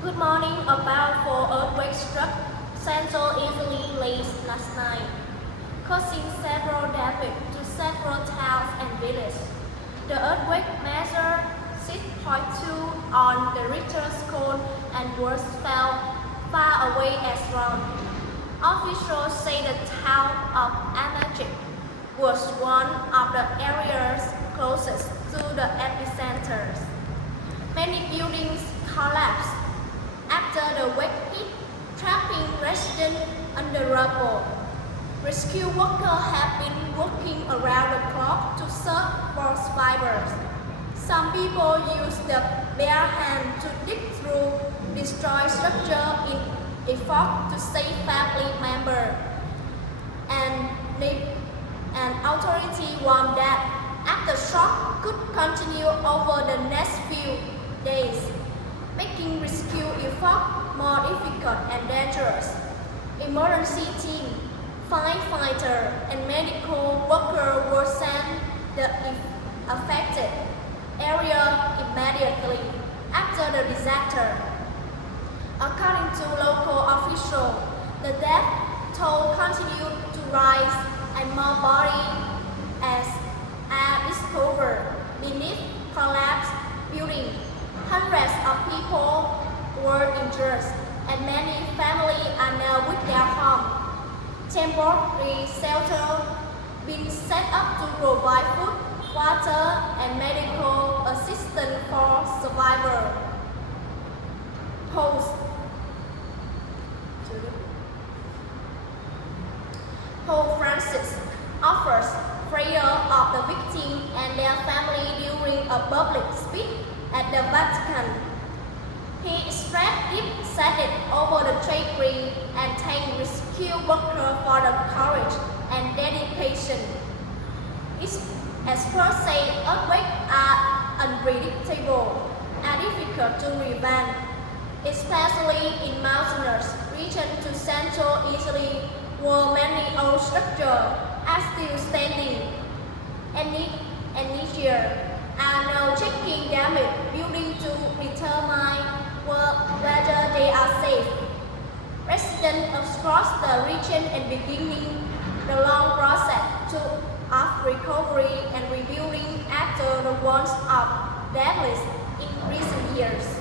Good morning. A powerful earthquake struck Central Italy late last night, causing several damage to several towns and villages. The earthquake measured 6.2 on the Richter scale and was felt far away as well. Officials say the town of Anagik was one of the areas closest to the epicenter. Many buildings collapsed after the wave hit, trapping residents under rubble. Rescue workers have been working around the clock to search for survivors. Some people use the bare hand to dig through destroyed structure in effort to save family members. And authorities warn that aftershock could continue over the next few days, making rescue effort more difficult and dangerous. Emergency team, firefighters, and medical workers were sent the affected area immediately after the disaster. According to local officials, the death toll continued to rise and more bodies are discovered beneath collapsed buildings. Hundreds of people were injured, and many families are now with their home. Temporary shelters being set up to provide food, water, and medical assistance for survivors. Pope Francis offers prayer of the victims and their family during a public speech at the Vatican. He expressed deep sadness over the tragedy and thanked rescue workers for the courage and dedication. Experts say earthquakes are unpredictable and difficult to prevent, especially in mountainous regions to central Italy, where many old structures are still standing. Engineers are now checking damaged buildings to determine whether they are safe. Residents across the region are beginning the long process of recovery and rebuilding after the worst of damage in recent years.